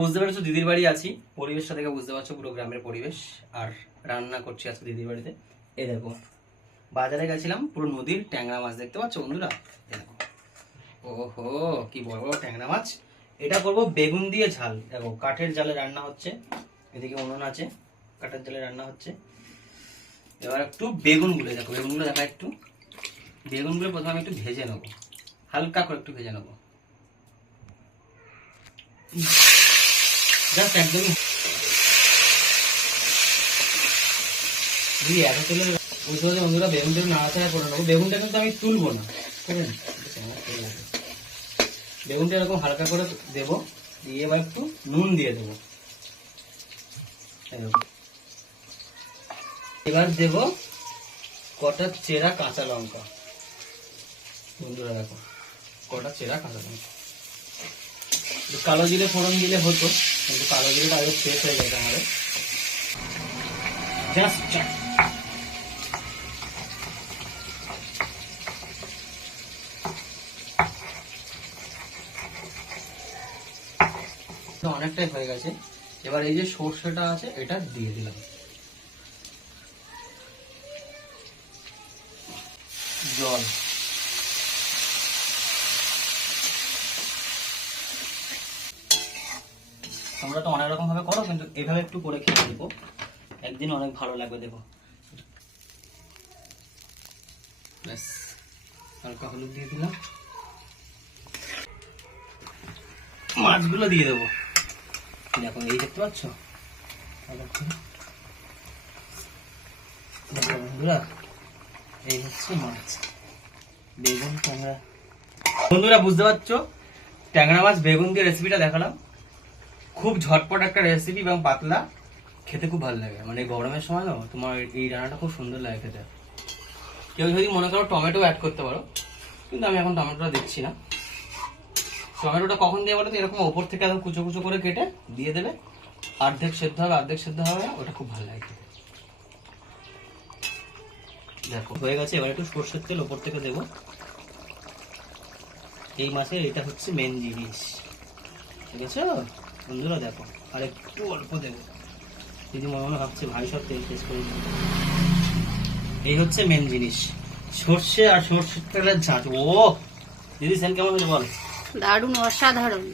বুঝতে পারছো দিদির বাড়ি আছি, পরিবেশটা দেখে বুঝতে পারছো পুরো গ্রামের পরিবেশ। আর রান্না করছি আজকে দিদির বাড়িতে। এই দেখো বাজারে গেছিলাম, পুরো নদীর ট্যাংরা মাছ দেখতে পাচ্ছ বন্ধুরা। দেখো ওহো কি বড় বড় ট্যাংরা মাছ। এটা করবো বেগুন দিয়ে ঝাল। দেখো কাঠের জালে রান্না হচ্ছে, এদিকে উনুন আছে, কাঠের জালে রান্না হচ্ছে। এবার একটু বেগুনগুলো দেখো, বেগুনগুলো দেখা একটু। বেগুনগুলো প্রথমে আমি একটু ভেজে নেবো, হালকা করে একটু ভেজে নেবো। জাস্ট একদমই এত তেলে বুঝতে পারছি বন্ধুরা, বেগুনটা নাড়াচাড়া করে নেবো। বেগুনটা কিন্তু আমি তুলবো না, ঠিক আছে? বেগুনটা এরকম হালকা করে দেবো, দিয়ে এবার একটু নুন দিয়ে দেবো। এবার দেবো কটা চেরা কাঁচা লঙ্কা। বন্ধুরা দেখো কটা চেরা কাঁচা লঙ্কা। কালো জিরে ফোড়ন দিলে হতো, কিন্তু কালো জিরেটা আগে শেষ হয়ে গেছে আমাদের। জাস্ট অনেকটাই হয়ে গেছে। এবার এই যে সর্ষেটা আছে এটা দিয়ে দিলাম। জল, তোমরা তো অনেক রকম ভাবে করো, কিন্তু এভাবে একটু করে খেয়ে দেখো, একদিন অনেক ভালো লাগবে। দেখো ব্যাস, হালকা হলুদ দিয়ে দিলাম, মাছগুলো দিয়ে দেবো। দেখো এই দেখতে পাচ্ছ বন্ধুরা, এই হচ্ছে মাছ বেগুন ট্যাংরা। বন্ধুরা বুঝতে পারছো, ট্যাংরা মাছ বেগুন দিয়ে রেসিপিটা দেখালাম। খুব ঝটপট একটা রেসিপি এবং পাতলা, খেতে খুব ভালো লাগে। মানে গরমের সময় না তোমার এই রান্নাটা খুব সুন্দর লাগে খেতে। কেউ যদি মনে করো টমেটো অ্যাড করতে পারো, কিন্তু আমি এখন টমেটোটা দিচ্ছি না। টমেটোটা কখন দিয়ে বলো তো, এরকম ওপর থেকে একদম কুচো কুচো করে কেটে দিয়ে দেবে। অর্ধেক সেদ্ধ হবে অর্ধেক সেদ্ধ হবে, ওটা খুব ভালো লাগে খেতে। দেখো হয়ে গেছে। এবার একটু সর্ষের তেল ওপর থেকে দেবো। এই মাছের এটা হচ্ছে মেন জিনিস, ঠিক আছে বন্ধুরা? দেখো আর একটু অল্প দেবো। দিদি মনে মনে ভাবছে ভাই সব তেল শেষ করে দিল। এই হচ্ছে মেন জিনিস, সর্ষে আর সর্ষের তেলের ঝাঁঝ। ও দিদি সেন কেমন হয়েছে বল? দারুণ, অসাধারণ।